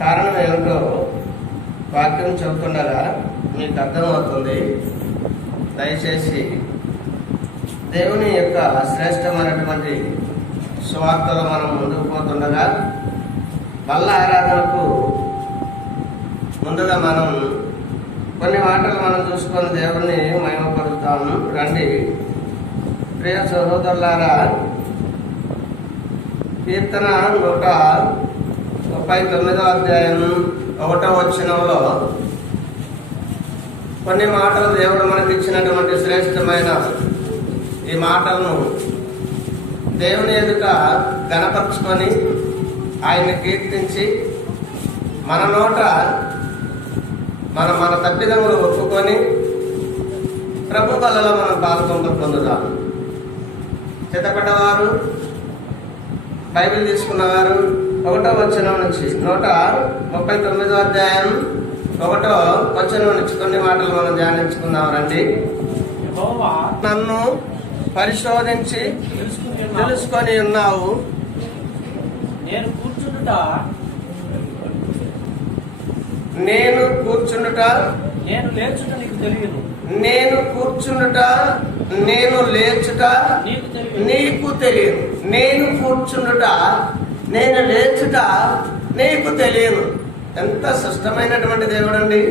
కారణం ఏమిటో వాక్యం చెబుతుండగా మీకు అర్థమవుతుంది. దయచేసి దేవుని యొక్క శ్రేష్టమైనటువంటి సువార్తలు మనం ముందుకు పోతుండగా బల్ల ఆరాధనకు ముందుగా మనం కొన్ని మాటలు మనం చూసుకొని దేవుణ్ణి మహిమపరుస్తాము. రండి ప్రియ సహోదరులారా, కీర్తన 139వ అధ్యాయం 1వ వచనంలో కొన్ని మాటలు దేవుడు మనకి ఇచ్చినటువంటి శ్రేష్టమైన ఈ మాటలను దేవుని ఎదుట గణపరుచుకొని ఆయన్ని కీర్తించి మన నోట మన తప్పిదములు ఒప్పుకొని ప్రభు బలలో మనం పాల్గొంటూ పొందుదాం. చిత్తపడ్డవారు, బైబిల్ తీసుకున్నవారు 1వ వచనం నుంచి 139వ అధ్యాయం 1వ వచనం నుంచి కొన్ని మాటలు మనం ధ్యానించుకుందాం. రండి. నన్ను పరిశోధించి తెలుసుకొని ఉన్నావు. నేను కూర్చుండుట నేను లేచుట నీకు తెలియదు. నేను కూర్చుండుట నేను లేచుట నీకు తెలియదు. నేను కూర్చుండుట నేను లేచుట నీకు తెలియదు. ఎంత స్పష్టమైనటువంటి దేవుడు అండి.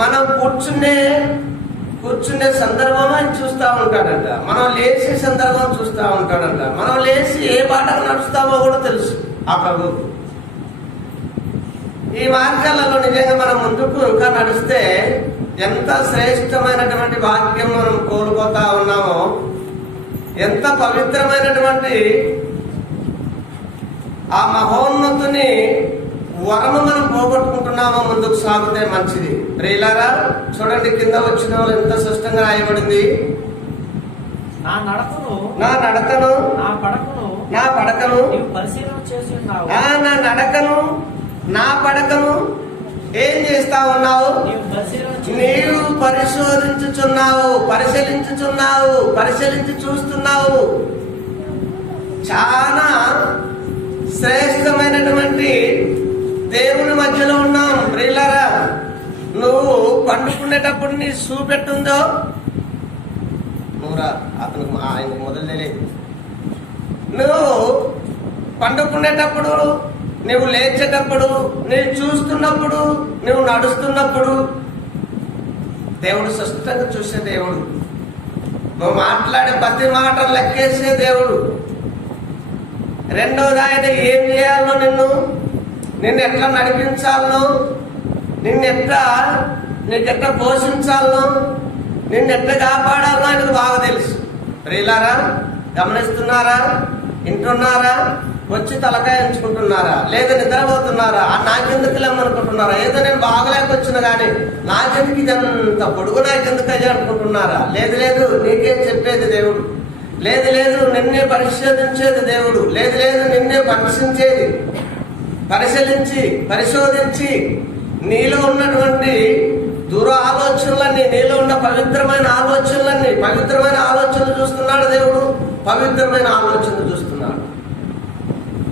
మనం కూర్చునే సందర్భం ఆయన చూస్తూ ఉంటాడంట. మనం లేచే సందర్భం చూస్తూ ఉంటాడంట. మనం లేచి ఏ బాటకు నడుస్తామో కూడా తెలుసు ఆ ప్రభువుకు. ఈ మార్గాలలో నిజంగా మనం ముందుకు ఇంకా నడిస్తే ఎంత శ్రేష్టమైనటువంటి వాక్యం మనం కోల్పోతా ఉన్నామో, ఎంత పవిత్రమైనటువంటి ఆ మహోన్నతుని వరము మనం పోగొట్టుకుంటున్నామో ముందుకు సాగితే మంచిది. ప్రియులారా, చూడండి కింద వచ్చిన వాళ్ళు ఎంత స్పష్టంగా రాయబడింది. నా నడకను నా పడకను పరిశీలన చేసి ఉన్నావు. నా నడకను నా పడకను ఏం చేస్తా ఉన్నావు? నీవు పరిశీలించి చూస్తున్నావు. చాలా శ్రేష్టమైనటువంటి దేవుని మధ్యలో ఉన్నాం. ప్రియులారా, నువ్వు పండుకునేటప్పుడు నీ చూపెట్టుందో నువ్వురా అతనికి ఆయనకు మొదలు తెలియదు. నువ్వు పండుకునేటప్పుడు, నువ్వు లేచేటప్పుడు, నువ్వు చూస్తున్నప్పుడు, నువ్వు నడుస్తున్నప్పుడు దేవుడు స్పష్టంగా చూసే దేవుడు. నువ్వు మాట్లాడే ప్రతి మాట లెక్కేసే దేవుడు. రెండోది, ఆయన ఏం చేయాలో, నిన్ను ఎట్లా నడిపించాలనో, నీకెట్లా పోషించాలనో, నిన్నెట్లా కాపాడాలనో ఆయనకు బాగా తెలుసు. ప్రియులారా, గమనిస్తున్నారా? వింటున్నారా? వచ్చి తలకాయ ఉంచుకుంటున్నారా? లేదా నిద్రపోతున్నారా? నాకెందుకు లేమనుకుంటున్నారా? ఏదో నేను బాగలేకొచ్చిన కానీ నాకెందుకు ఇదంత పొడుగు, నాకెందుకు అయ్యా అనుకుంటున్నారా? లేదు, నీకేం చెప్పేది దేవుడు. లేదు, నిన్నే పరిశోధించేది దేవుడు. లేదు, నిన్నే పరీక్షించేది. పరిశోధించి నీలో ఉన్నటువంటి ఆలోచనలన్నీ, నీలో ఉన్న పవిత్రమైన ఆలోచనలు చూస్తున్నాడు దేవుడు. పవిత్రమైన ఆలోచనలు చూస్తున్నాడు.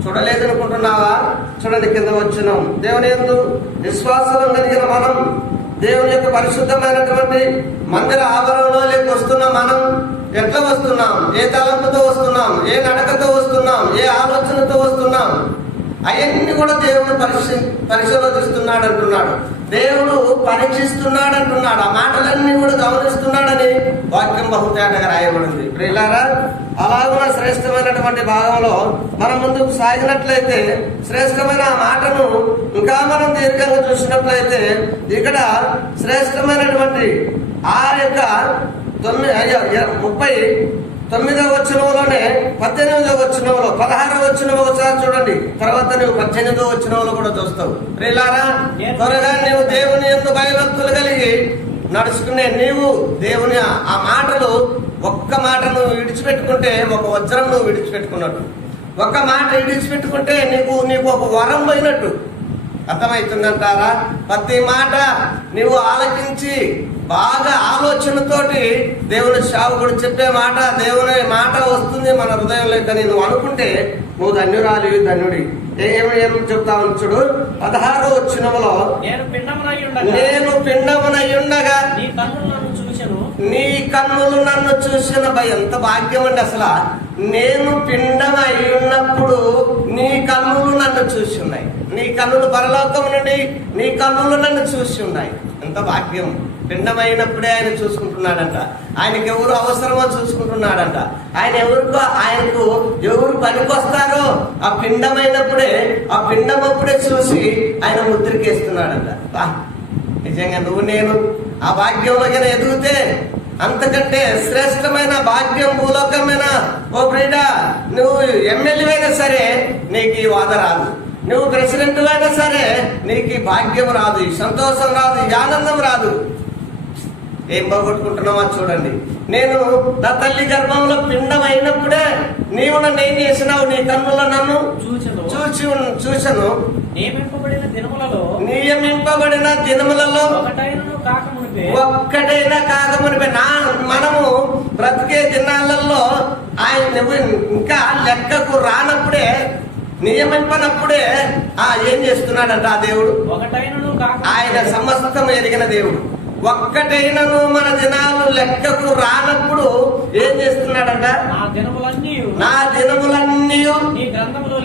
చూడలేదనుకుంటున్నావా? చూడండి, కింద వచ్చినాం. దేవుని యందు విశ్వాసం కలిగిన మనం దేవుని యొక్క పరిశుద్ధమైనటువంటి మందిర ఆవరణలోకి వస్తున్నాం. మనం ఎట్లా వస్తున్నాం? ఏ తలంపుతో వస్తున్నాం? ఏ నడకతో వస్తున్నాం? ఏ ఆలోచనతో వస్తున్నాం? అవన్నీ కూడా దేవుడు పరిశోధిస్తున్నాడు అంటున్నాడు. దేవుడు పరీక్షిస్తున్నాడు అంటున్నాడు. ఆ మాటలన్నీ కూడా గమనిస్తున్నాడని వాక్యం బహుతేటగా రాయబడింది. ప్రియులారా, అలాగున్న శ్రేష్టమైనటువంటి భాగంలో మనం ముందుకు సాగినట్లయితే, శ్రేష్టమైన ఆ మాటను ఇంకా మనం దీర్ఘంగా చూసినట్లయితే, ఇక్కడ శ్రేష్టమైనటువంటి ఆ యొక్క 39వ వచనంలోనే 18వ వచనంలో 16వ వచనం ఒకసారి చూడండి. తర్వాత నువ్వు 18వ వచనంలో కూడా చూస్తావు. ప్రియులారా, త్వరగా నీవు దేవుని యందు భయభక్తులు కలిగి నడుచుకునే నీవు దేవుని ఆ మాటలు, ఒక్క మాట నువ్వు విడిచిపెట్టుకుంటే ఒక వజ్రం నువ్వు విడిచిపెట్టుకున్నట్టు. ఒక్క మాట విడిచిపెట్టుకుంటే నీకు ఒక వరం పోయినట్టు. అర్థమవుతుందంటారా? ప్రతి మాట నువ్వు ఆలకించి బాగా ఆలోచనతోటి దేవుని సేవకుడు చెప్పే మాట, దేవుని మాట వస్తుంది మన హృదయంలో కానీ నువ్వు అనుకుంటే నువ్వు ధన్యురాలి, ధన్యుడి. ఏం చెప్తా చూడు 16వ వచనములో, నేను పిండమునై ఉండగా నీ కన్నులు నన్ను చూసెను. నీ కన్నులు నన్ను చూసిన ఎంత భాగ్యం అండి అసలు. నేను పిండమై ఉన్నప్పుడు నీ కన్నులు నన్ను చూసి ఉన్నాయి. నీ కన్నులు పరలోకం నుండి నీ కన్నులు నన్ను చూసి ఉన్నాయి. ఎంత భాగ్యం. పిండమైనప్పుడే ఆయన చూసుకుంటున్నాడంట. ఆయనకి ఎవరు అవసరమో చూసుకుంటున్నాడంట. ఆయనకు ఎవరు పనికొస్తారో ఆ పిండమైనప్పుడే, ఆ పిండమప్పుడే చూసి ఆయన ముద్రకేస్తున్నాడంట. నిజంగా నువ్వు నేను ఆ భాగ్యంలోకి ఎదిగితే అంతకంటే శ్రేష్టమైన భాగ్యం భూలోకమైన ఓ బ్రీడ. నువ్వు ఎమ్మెల్యే అయినా సరే నీకు ఈ వాద రాదు, నువ్వు ప్రెసిడెంట్ అయినా సరే నీకు ఈ భాగ్యం రాదు, ఈ సంతోషం రాదు, ఈ ఆనందం రాదు. ఏం పోగొట్టుకుంటున్నావా చూడండి. నేను నా తల్లి గర్భంలో పిండం అయినప్పుడే నీవు నన్ను ఏం చేసినావు? నీ కన్నుల నన్ను చూసను. నియమింపబడిన దినములలో ఒక్కటైనా కాకమునిపే మనము బ్రతికే దినాలలో ఆయన ఇంకా లెక్కకు రానప్పుడే, నియమింపనప్పుడే ఏం చేస్తున్నాడంట ఆ దేవుడు? ఆయన సమస్తం ఎరిగిన దేవుడు. ఒక్కటైనను మన దినాలు లెక్కకు రానప్పుడు ఏం చేస్తున్నాడంట? నా దినములన్నీ నీ గ్రంథములో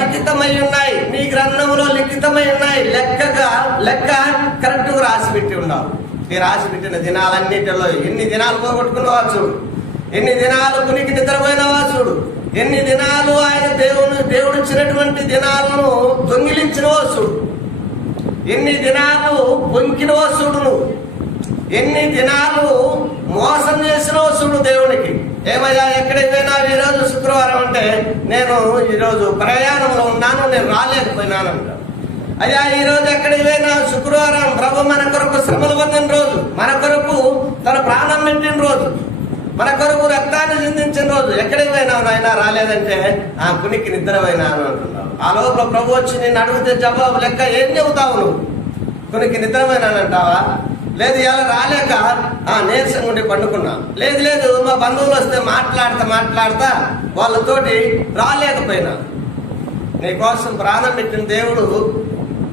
లిఖితమై ఉన్నాయి. నీ గ్రంథములో లిఖితమై ఉన్నాయి. లెక్క కరెక్ట్ గా రాసి పెట్టి ఉన్నావు. ఈ రాసి పెట్టిన దినాలన్నిటిలో ఎన్ని దినాలు పోగొట్టుకున్నావా చూడు. ఎన్ని దినాలు కునికి నిద్రపోయినావా చూడు. ఎన్ని దినాలు ఆయన దేవుడు ఇచ్చినటువంటి దినాలను దొంగిలించినవో చూడు. ఎన్ని దినాలు పొంకినవో చూడు. నువ్వు ఎన్ని దినాలు మోసం చేసినవో చూడు దేవునికి. ఏమయ్యా ఎక్కడికి పోయినా? ఈరోజు శుక్రవారం అంటే నేను ఈరోజు ప్రయాణంలో ఉన్నాను, నేను రాలేకపోయినాను అంటారు. అయ్యా ఈరోజు ఎక్కడికి పోయినా శుక్రవారం ప్రభు మన కొరకు శ్రమలు పొందిన రోజు, మన కొరకు తన ప్రాణం పెట్టిన రోజు, మన కొరకు రక్తాన్ని చిందించిన రోజు. ఎక్కడికి పోయినావు నాయన? రాలేదంటే కునికి నిద్రపోయినాను అంటున్నావు. ఆ లోపల ప్రభు వచ్చి నిన్ను అడిగితే జవాబు లెక్క ఏం చెబుతావు? నువ్వు కునికి నిద్రపోయినానంటావా? లేదు ఇలా రాలేక నీరసంగా ఉండి పండుకున్నా. లేదు మా బంధువులు వస్తే మాట్లాడతా వాళ్ళతోటి రాలేకపోయినా. నీకోసం ప్రాణం పెట్టిన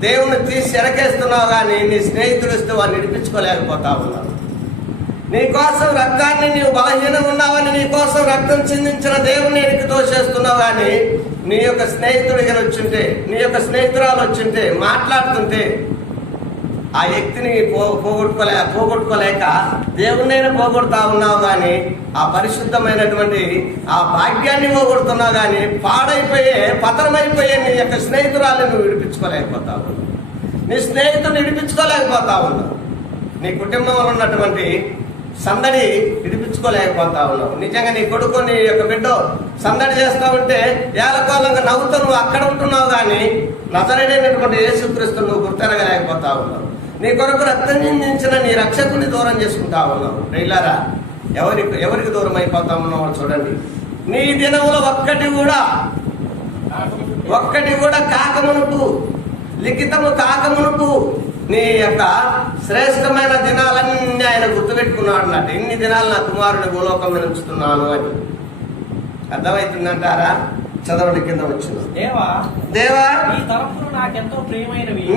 దేవుడిని తీసి ఎరకేస్తున్నావు, కానీ నీ స్నేహితుడు వస్తే వాడిని విడిపించుకోలేకపోతా ఉన్నావు. నీకోసం రక్తాన్ని, నీవు బలహీనంగా ఉన్నావని నీకోసం రక్తం చిందించిన దేవుని ఎనికి తోసేస్తున్నావు, కానీ నీ యొక్క స్నేహితుడు వచ్చింటే, నీ యొక్క స్నేహితురాలు వచ్చింటే మాట్లాడుతుంటే ఆ వ్యక్తిని పోగొట్టుకోలేక దేవుణ్ణైనా పోగొడుతా ఉన్నావు, కానీ ఆ పరిశుద్ధమైనటువంటి ఆ భాగ్యాన్ని పోగొడుతున్నావు, కానీ పాడైపోయే పతనమైపోయే నీ యొక్క స్నేహితురాలను నువ్వు విడిపించుకోలేకపోతా ఉన్నావు. నీ స్నేహితుడిని విడిపించుకోలేకపోతా ఉన్నావు. నీ కుటుంబంలో ఉన్నటువంటి సందడి విడిపించుకోలేకపోతా ఉన్నావు. నిజంగా నీ కొడుకు, నీ యొక్క బిడ్డ సందడి చేస్తా ఉంటే ఏలకోలంగా నవ్వుతూ నువ్వు అక్కడ ఉంటున్నావు, కానీ నజరేడైనటువంటి యేసుక్రీస్తును నువ్వు గుర్తెరగలేకపోతా ఉన్నావు. నీ కొరకు రక్తం చిందించిన నీ రక్షకుని దూరం చేసుకుంటా ఉన్నావు. ప్రియులారా, ఎవరికి దూరం అయిపోతా ఉన్నావు చూడండి. నీ దినములో ఒక్కటి కూడా కాకమునుపు, లిఖితము కాకమునుపు నీ యొక్క శ్రేష్టమైన దినాలన్నీ ఆయన గుర్తుపెట్టుకున్నాడు అన్నట్టు. ఇన్ని దినాలు నా కుమారుని భూలోకంలో ఉంచుతున్నాను అని. అర్థమవుతుందంటారా? చదవడి కింద వచ్చిన దేవా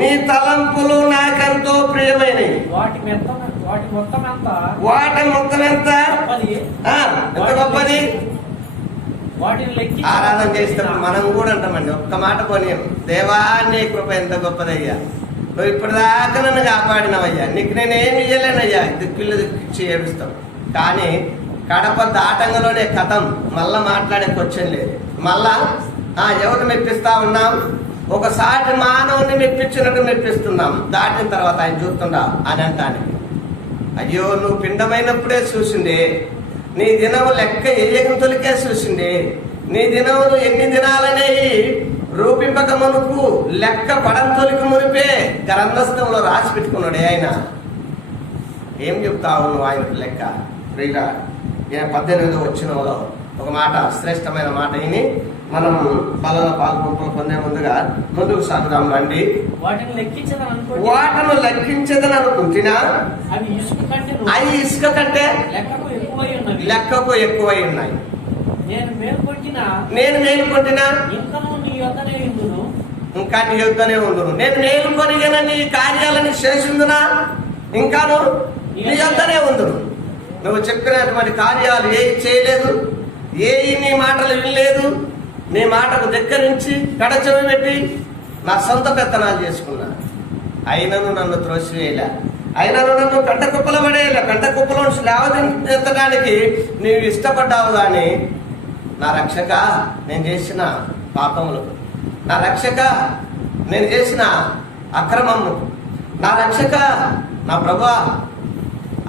నీ తలంపులు నాకెంతో ప్రియమైనవి. వాటి మొత్తం ఎంత ఎంత గొప్పది. వాటిని లెక్కి ఆరాధన చేస్తాం మనం కూడా అంటామండి, ఒక్క మాట కొని, దేవా నీ కృప ఎంత గొప్పదయ్యా, నువ్వు ఇప్పటిదాకా నన్ను కాపాడినవయ్యా, నీకు నేనేమి ఇయ్యలేనయ్యా, దిక్కులు దిక్కిచ్చి ఏడుస్తాం. కానీ కడప దాటంగలోనే కథం, మళ్ళా మాట్లాడే క్వశ్చన్ లేదు. మళ్ళా ఎవరిని మెప్పిస్తా ఉన్నాం? ఒక సాటి మానవుని మెప్పించినట్టు మెప్పిస్తున్నాం. దాటిన తర్వాత ఆయన చూస్తుండా అని అంటానికి. అయ్యో నువ్వు పిండమైనప్పుడే చూసిండే, నీ దినము లెక్క ఏయంతులకే చూసిండే, నీ దినములు ఎన్ని దినాలనేవి రూపింపక మునుపు లెక్క పడంతొలికి మునిపే గ్రంథస్థంలో రాసి పెట్టుకున్నాడే ఆయన. ఏం చెప్తావు నువ్వు ఆయనకు లెక్క? ప్రియులా, 18వ వచనంలో ఒక మాట, శ్రేష్టమైన మాట విని మనం బల పాల్గొంపులు పొందే ముందుకు సాగుదాం రండి. వాటిని లెక్కించదని అనుకుంటున్నా, అవి ఇసుక కంటే లెక్కకు ఎక్కువై ఉన్నాయి. నేను మేలుకొంటినా ఇంకను నీ యొద్దనే ఉందును. ఇంకా నీ యొద్దనే ఉందును. నేను మేలుకొని గన నీ కార్యాలను చేసిందునా ఇంకాను నీ యొద్దనే ఉందును. నువ్వు చెప్పినటువంటి కార్యాలు ఏవి చేయలేదు, ఏవి నీ మాటలు వినలేదు. నీ మాటకు దగ్గర నుంచి కడచెవి పెట్టి నా సొంత పెత్తనాలు చేసుకున్నా. అయినను నన్ను త్రోసివేయలే, అయినను నన్ను కంట కుప్పల పడేయలే. కంట కుప్పల నుంచి లేవదెత్తడానికి నీవు ఇష్టపడ్డావు. కానీ నా రక్షక నేను చేసిన పాపములు, నా రక్షక నేను చేసిన అక్రమము, నా రక్షక నా ప్రభా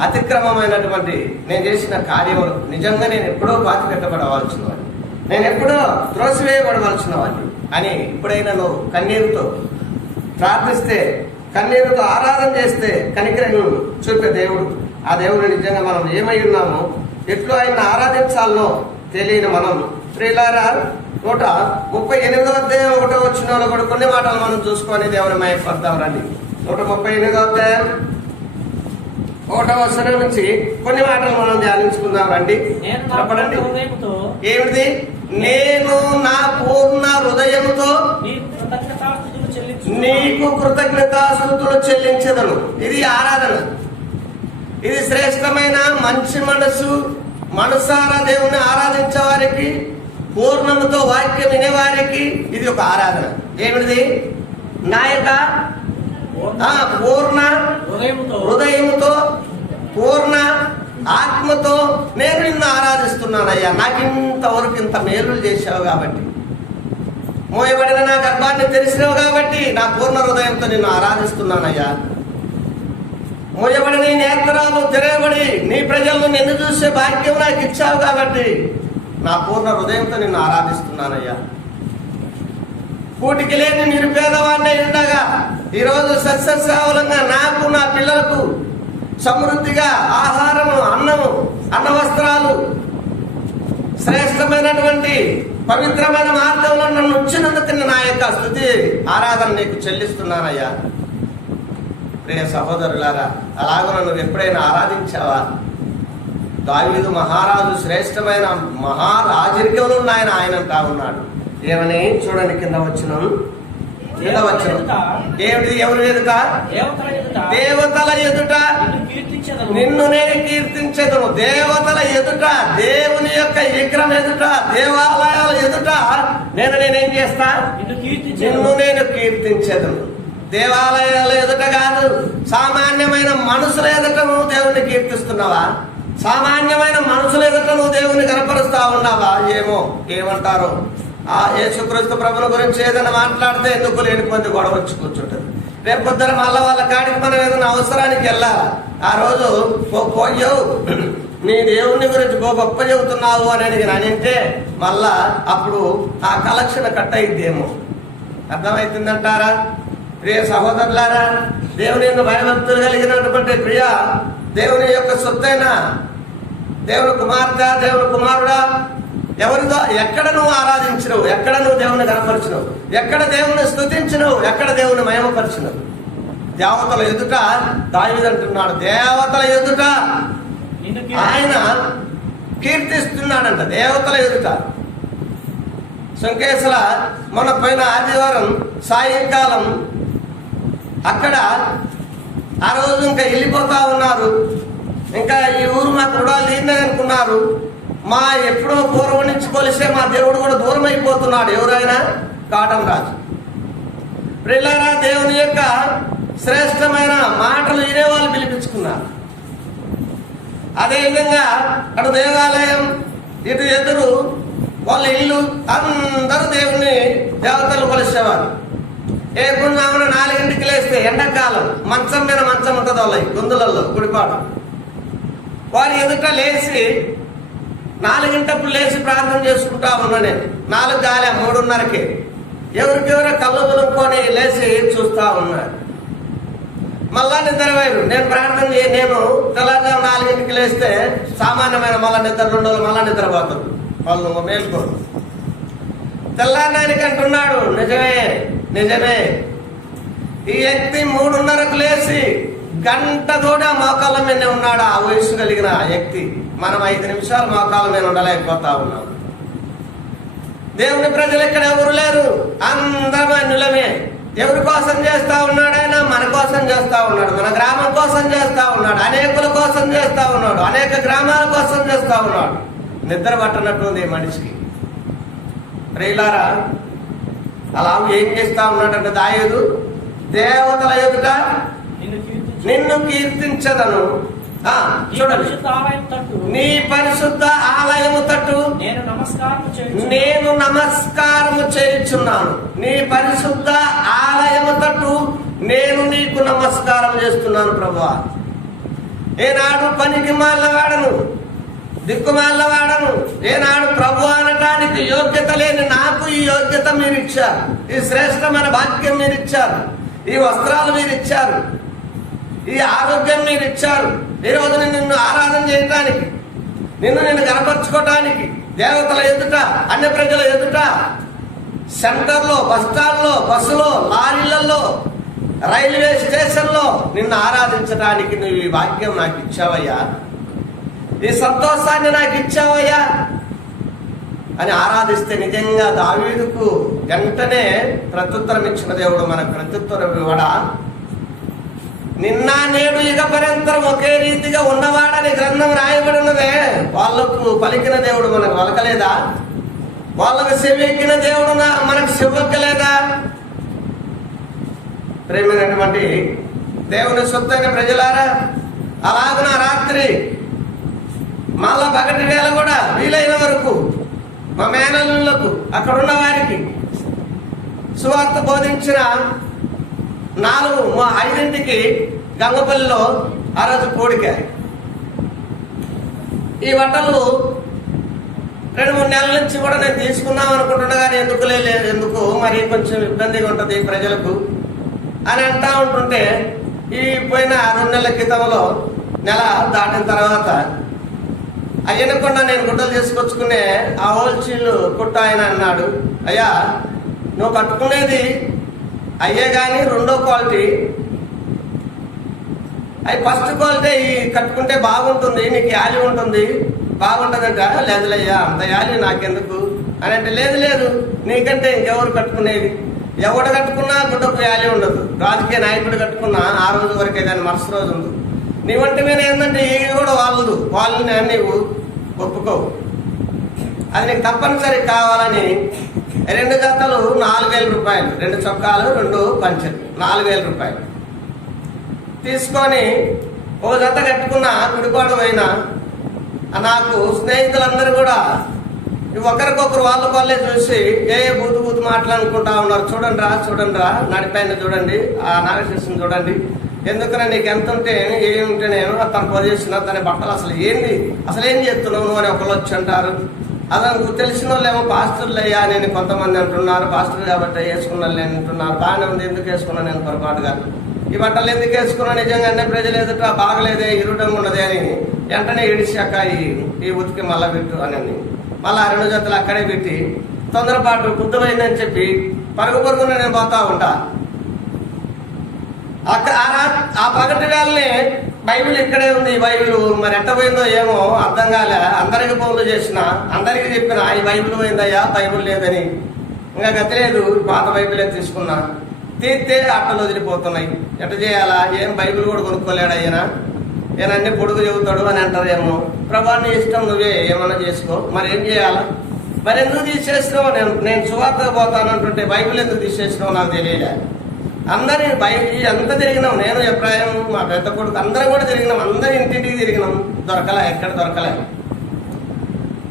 అతిక్రమమైనటువంటి నేను చేసిన కార్యములు నిజంగా నేను ఎప్పుడో బాధ పెట్టబడవలసిన వాడిని, నేను ఎప్పుడో త్రోసివేయబడవలసిన వాడిని అని ఇప్పుడైనా నువ్వు కన్నీరుతో ప్రార్థిస్తే, కన్నీరుతో ఆరాధన చేస్తే కనికరం చూపే దేవుడు. ఆ దేవుడు నిజంగా మనం ఏమై ఉన్నామో, ఎట్లు ఆయన ఆరాధించాలనో తెలియని మనం ప్రియులారా 138వ అధ్యాయం 1వ వచనంలో కూడా కొన్ని మాటలు మనం చూసుకొని దేవుని మహిమపడతాం రండి. 138వ అధ్యాయం 1వ వచనం నుంచి కొన్ని మాటలు మనం ధ్యానించుకుందాం రండి. చెప్పండి. ఏమిటి? నేను నా పూర్ణ హృదయముతో నీకు కృతజ్ఞతాస్తుతులు చెల్లించెదను. ఇది ఆరాధన. ఇది శ్రేష్టమైన మంచి మనసారా దేవుణ్ణి ఆరాధించే వారికి, పూర్ణముతో వాక్యం వినేవారికి ఇది ఒక ఆరాధన. ఏమిటిది? నా యొక్క పూర్ణ హృదయముతో పూర్ణ ఆత్మతో నేను నిన్ను ఆరాధిస్తున్నానయ్యా. నాకు ఇంతవరకు ఇంత మేలులు చేసావు కాబట్టి, మోయబడిన నా గర్భాన్ని తెరిచినావు కాబట్టి నా పూర్ణ హృదయంతో నిన్ను ఆరాధిస్తున్నానయ్యా. మోయబడి నీ నేత్రాలు తెరవబడి నీ ప్రజలను నిన్ను చూసే భాగ్యం నాకు ఇచ్చావు కాబట్టి నా పూర్ణ హృదయంతో నిన్ను ఆరాధిస్తున్నానయ్యా. కూటికి లేని నిరుపేదవాడిని ఉండగా ఈరోజు సస్యశ్యామలంగా నాకు నా పిల్లలకు సమృద్ధిగా ఆహారము, అన్న వస్త్రాలు, శ్రేష్టమైనటువంటి పవిత్రమైన మార్గంలో నన్ను ఉంచినందుకు నా యొక్క స్తుతి ఆరాధన నీకు చెల్లిస్తున్నానయ్యా. ప్రియ సహోదరులారా, అలాగ నన్ను ఎప్పుడైనా ఆరాధించావా? దావీదు మహారాజు శ్రేష్టమైన మహారాజరికంలో ఆయన అంటా ఉన్నాడు. ఏమని చూడండి, కింద వచ్చిన ఏమిటి? ఎవరు ఎదుట? దేవతల ఎదుట నిన్ను నేను కీర్తించెదను. దేవతల ఎదుట, దేవుని యొక్క విగ్రహం ఎదుట, దేవాలయాల ఎదుట నేనేం చేస్తా? నిన్ను నేను కీర్తించెదను. దేవాలయాల ఎదుట కాదు, సామాన్యమైన మనుషుల ఎదుట నువ్వు దేవుని కీర్తిస్తున్నావా? సామాన్యమైన మనుషుల ఎదుట నువ్వు దేవుని కనపరుస్తా ఉన్నావా? ఏమంటారో ఆ యేసుక్రీస్తు ప్రభుల గురించి ఏదైనా మాట్లాడితే ఎందుకు లేని పొంది గొడవ వచ్చి కూర్చుంటుంది. రేపు పొద్దున మళ్ళా వాళ్ళ కాడికి మనం ఏదైనా అవసరానికి వెళ్ళాలి. ఆ రోజు పోయవు నీ దేవుని గురించి గొప్ప చెబుతున్నావు అని అనింటే మళ్ళా అప్పుడు ఆ కలెక్షన్ కట్ అయిద్దేమో. అర్థమవుతుందంటారా? ప్రియ సహోదరులారా, దేవుని భయభక్తులు కలిగినటువంటి ప్రియ దేవుని యొక్క సొత్తైన దేవుని కుమార్తె, దేవుని కుమారుడా, ఎవరితో ఎక్కడ నువ్వు ఆరాధించినవు? ఎక్కడ నువ్వు దేవుని కనపరిచినవు? ఎక్కడ దేవుని స్తుతించినవు? ఎక్కడ దేవుని మహిమపరిచినవు? దేవతల ఎదుట దావీదు అంటున్నాడు, దేవతల ఎదుట ఆయన కీర్తిస్తున్నాడంట. దేవతల ఎదుట సుంకేశల మన పైన ఆదివారం సాయంకాలం అక్కడ ఆ రోజు ఇంకా వెళ్ళిపోతా ఉన్నారు. ఇంకా ఈ ఊరు మాకు రుణాలు తీరినాయి అనుకున్నారు. మా ఎప్పుడో పూర్వం నుంచి కొలిసే మా దేవుడు కూడా దూరం అయిపోతున్నాడు. ఎవరైనా కాటం రాజు. ప్రియులారా, దేవుని యొక్క శ్రేష్టమైన మాటలు వినేవాళ్ళు పిలిపించుకున్నారు. అదేవిధంగా అటు దేవాలయం, ఇటు ఎదురు వాళ్ళ ఇల్లు, అందరూ దేవుని దేవతలు కొలిసేవారు. ఏ గుంజామున 4ంటికి లేస్తే ఎండాకాలం మంచం మీద మంచం ఉంటుంది వాళ్ళ గుందులలో గుడిపాడు. వారి ఎదుట లేచి 4ంటప్పుడు లేచి ప్రార్థన చేసుకుంటా ఉన్నా. నేను 4 కాలే 3:30కి ఎవరికెవరో కళ్ళు దులుపుకొని లేచి చూస్తా ఉన్నాడు. మళ్ళా నిద్రపోయారు. నేను ప్రార్థన నేను తెల్లవారు 4ంటికి లేస్తే సామాన్యమైన మళ్ళా నిద్ర 2 రోజులు మళ్ళా నిద్రపోతారు వాళ్ళు, మేల్కోరు. తెల్లారానికి అంటున్నాడు, నిజమే ఈ వ్యక్తి 3:30కు లేచి గంట కూడా మోకాళ్ళ మీద ఉన్నాడు. ఆ వయసు కలిగిన వ్యక్తి. మనం 5 నిమిషాలు మోకాళ్ళ మీద ఉండలేకపోతా ఉన్నాం. దేవుని ప్రజలు ఇక్కడ ఎవరు లేరు, అందరం అన్యులమే. ఎవరి కోసం చేస్తా ఉన్నాడు ఆయన? మన కోసం చేస్తా ఉన్నాడు, మన గ్రామం కోసం చేస్తా ఉన్నాడు, అనేకుల కోసం చేస్తా ఉన్నాడు, అనేక గ్రామాల కోసం చేస్తా ఉన్నాడు. నిద్ర పట్టనట్టుంది మనిషికి. ప్రియులారా, అలా ఏం చేస్తా ఉన్నాడంటే దావీదు, దేవతల ఎదుట నిన్ను కీర్తించదను. చూడండి, నీ పరిశుద్ధ ఆలయము తట్టు నేను నమస్కారము చేయుచున్నాను. నీ పరిశుద్ధ ఆలయము తట్టు నేను నీకు నమస్కారం చేస్తున్నాను ప్రభువా. ఏనాడు పనికి మాలవాడను, దిక్కుమాలవాడను, ఏనాడు ప్రభు అనటానికి యోగ్యత లేని నాకు ఈ యోగ్యత మీరు ఇచ్చారు, ఈ శ్రేష్టమైన భాగ్యం మీరు ఇచ్చారు, ఈ వస్త్రాలు మీరు ఇచ్చారు, ఈ ఆరోగ్యం మీరు ఇచ్చారు. ఈ రోజు నిన్ను ఆరాధన చేయటానికి, నిన్ను కనపరుచుకోవటానికి దేవతల ఎదుట, అన్య ప్రజల ఎదుట, సెంటర్లో, బస్టాండ్లో, బస్సులో, లారీలలో, రైల్వే స్టేషన్లో నిన్ను ఆరాధించడానికి నువ్వు ఈ భాగ్యం నాకు ఇచ్చావయ్యా, ఈ సంతోషాన్ని నాకు ఇచ్చావయ్యా అని ఆరాధిస్తే నిజంగా దావీదుకు వెంటనే ప్రత్యుత్తరం ఇచ్చిన దేవుడు మనకు ప్రత్యుత్తరం ఇవ్వడా? నిన్న నేడు ఇక పర్యంతరం ఒకే రీతిగా ఉన్నవాడని గ్రంథం రాయబడి ఉన్నదే. వాళ్లకు పలికిన దేవుడు మనకు పలకలేదా? వాళ్ళకు సెవెక్కిన దేవుడు మనకు సెవ్వక్కలేదా? ప్రేమైనటువంటి దేవుని సొత్తైన ప్రజలారా, అలాగున రాత్రి మళ్ళా పగటి వేళ కూడా వీలైన వరకు మా మేనల్లులకు, అక్కడున్న వారికి సువార్త బోధించిన 4-5ంటికి గంగపల్లిలో ఆ రోజు కోడిక. ఈ బట్టలు 2-3 నెలల నుంచి కూడా నేను తీసుకుందాం అనుకుంటున్నా, కానీ ఎందుకు మరి కొంచెం ఇబ్బందిగా ఉంటుంది ప్రజలకు అని అంటా ఉంటుంటే, ఈ పోయిన 2 నెలల క్రితంలో, నెల దాటిన తర్వాత అయ్యనకుండా నేను గుడ్డలు తీసుకొచ్చుకునే ఆ హోల్సేల్ కుట్ట ఆయన అన్నాడు, అయ్యా నువ్వు కట్టుకునేది అయ్యే కానీ 2వ క్వాలిటీ, అవి ఫస్ట్ క్వాలిటీ కట్టుకుంటే బాగుంటుంది, నీకు యాలి ఉంటుంది, బాగుంటుందంట. లేదులయ్యా అంత యాలి నాకెందుకు అని అంటే, లేదు నీకంటే ఇంకెవరు కట్టుకునేది, ఎవడు కట్టుకున్నా గుడ్డకు యాలి ఉండదు. రాజకీయ నాయకుడు కట్టుకున్నా ఆ రోజు వరకే, కానీ మరుసటి రోజు ఉంది. నీ వంటి మీద ఏంటంటే ఇవి కూడా వాళ్ళని నీవు ఒప్పుకోవు, అది నీకు తప్పనిసరి కావాలని 2 జతలు 4,000 రూపాయలు, 2 చొక్కాలు 2 పంచెలు 4,000 రూపాయలు తీసుకొని ఓ జత కట్టుకున్న గుడిపాడు అయినా నాకు స్నేహితులందరూ కూడా ఒకరికొకరు వాళ్ళే చూసి ఏ బూతు మాట్లాడుకుంటా ఉన్నారు. చూడండి రా నడిపైన చూడండి, ఆ నాగశేషం చూడండి, ఎందుకన్నా నీకు ఎంత ఉంటే ఏముంటే నేను తన పొజిషన్, తన బట్టలు అసలు ఏం చేస్తున్నావు నువ్వు అని ఒకళ్ళు వచ్చి అంటారు. అలా తెలిసిన వాళ్ళు ఏమో పాస్టర్లు అయ్యా నేను కొంతమంది అంటున్నారు, పాస్టర్ కాబట్టి వేసుకున్నాను నేను అంటున్నారు. బాగానే ఉంది, ఎందుకు వేసుకున్నాను నేను పొరపాటుగా, ఈ బట్టలు ఎందుకు వేసుకున్నా, నిజంగా అన్ని ప్రజలు ఎదుట బాగలేదే, ఇరుటంగా ఉన్నదే అని వెంటనే ఇడిచాక ఈ ఉతికి మళ్ళా పెట్టు అని మళ్ళా 2 జతలు అక్కడే పెట్టి తొందరపాటు బుద్ధమైందని చెప్పి పరుగున నేను పోతా ఉంటా. ఆ పగటి వేళనే బైబిల్ ఇక్కడే ఉంది. బైబిల్ మరి ఎట్ట పోయిందో ఏమో అర్థం కాలే. అందరికి ఫోన్లు చేసిన, అందరికి చెప్పిన ఈ బైబిల్ పోయిందయ్యా, బైబిల్ లేదని. ఇంకా గతి లేదు, పాత బైబిలే తీసుకున్నా. తీస్తే అట్టలు వదిలిపోతున్నాయి. ఎట్ట చేయాలా? ఏం బైబిల్ కూడా కొనుక్కోలేడు అయ్యనా, ఏనన్నీ పొడుగు చెబుతాడు అని అంటారేమో. ప్రభా నీ ఇష్టం, నువ్వే ఏమన్నా చేసుకో, మరి ఏం చేయాలా? మరి ఎందుకు తీసేసినావు? నేను సువార్తకు పోతానంటుంటే బైబిల్ ఎందుకు తీసేసినావు నాకు తెలియలే. అందరి బైబిల్ అంతా తిరిగినాం, నేను అభిప్రాయం మా పెద్ద కొడుకు అందరం కూడా తిరిగినాం, అందరి ఇంటింటికి తిరిగినాం, ఎక్కడ దొరకలే.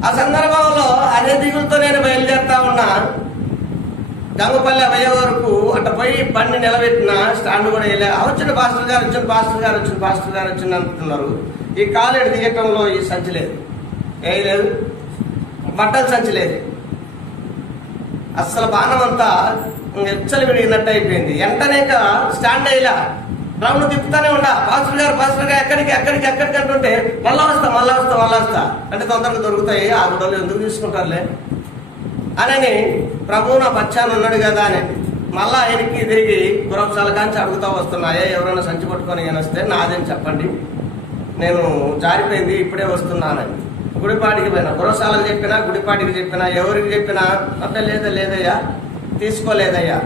ఆ సందర్భంలో అదే దిగులతో నేను బయలుదేరుతా ఉన్నా. గంగపల్లి అయ్యే వరకు అట్ట పోయి బండి నిలబెట్టిన, స్టాండ్ కూడా వెళ్ళా. వచ్చిన పాస్టర్ గారు వచ్చిన అంటున్నారు. ఈ కాలేడు దిగటంలో ఈ సంచి లేదు, లేదు బట్టలు సంచి లేదు, అస్సలు బాణం అంతా ఎచ్చలు విడిగినట్టు అయిపోయింది. వెంటనే స్టాండ్ అయ్యా రౌండ్ తిప్పుతానే ఉండా. పాస్టర్ గారు ఎక్కడికి అంటుంటే మళ్ళా వస్తా అంటే తొందరగా దొరుకుతాయి, ఆ గుడ్డలు ఎందుకు తీసుకుంటారులే అని ప్రభువు నా పచ్చాను ఉన్నాడు కదా అని మళ్ళా ఆయనకి తిరిగి గురవశాల కాంచి అడుగుతా వస్తున్నాయే, ఎవరైనా సంచి పట్టుకొని వస్తే నాదేం చెప్పండి, నేను జారిపోయింది ఇప్పుడే వస్తున్నానని. గుడిపాటికి పోయినా, గురసాలకు చెప్పినా, గుడిపాటికి చెప్పినా, ఎవరికి చెప్పినా అంటే లేదయ్యా తీసుకోలేదయ్యా,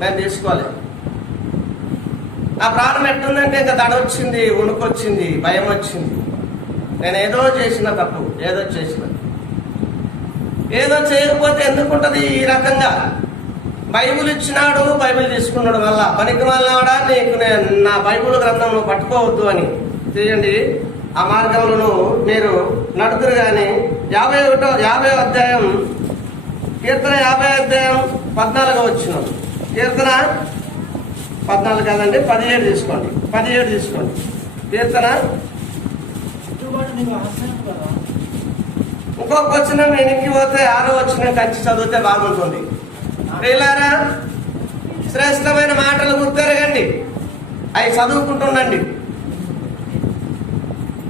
నేను తీసుకోలేదు. ఆ ప్రాణం ఎట్టుందంటే ఇంకా దడ వచ్చింది, ఉణుకొచ్చింది, భయం వచ్చింది. నేను ఏదో చేసిన తప్పు, ఏదో చేయకపోతే ఎందుకుంటది ఈ రకంగా? బైబిల్ ఇచ్చినాడు, బైబిల్ తీసుకున్నాడు, వల్ల పనికి వాళ్ళవాడా నీకు నా బైబిల్ గ్రంథం నువ్వు పట్టుకోవద్దు అని చేయండి. ఆ మార్గంలో మీరు నడుతురు. కానీ 50 అధ్యాయం కీర్తన 50 అధ్యాయం 14 వచ్చిన కీర్తన 14 కాదండి 17 తీసుకోండి. కీర్తన ఇంకొక వచ్చిన వెనక్కి పోతే 6వ వచ్చిన కంచి చదివితే బాగుంటుంది. ప్రియులారా, శ్రేష్టమైన మాటలు గుర్తెరగండి, అవి చదువుకుంటుండండి.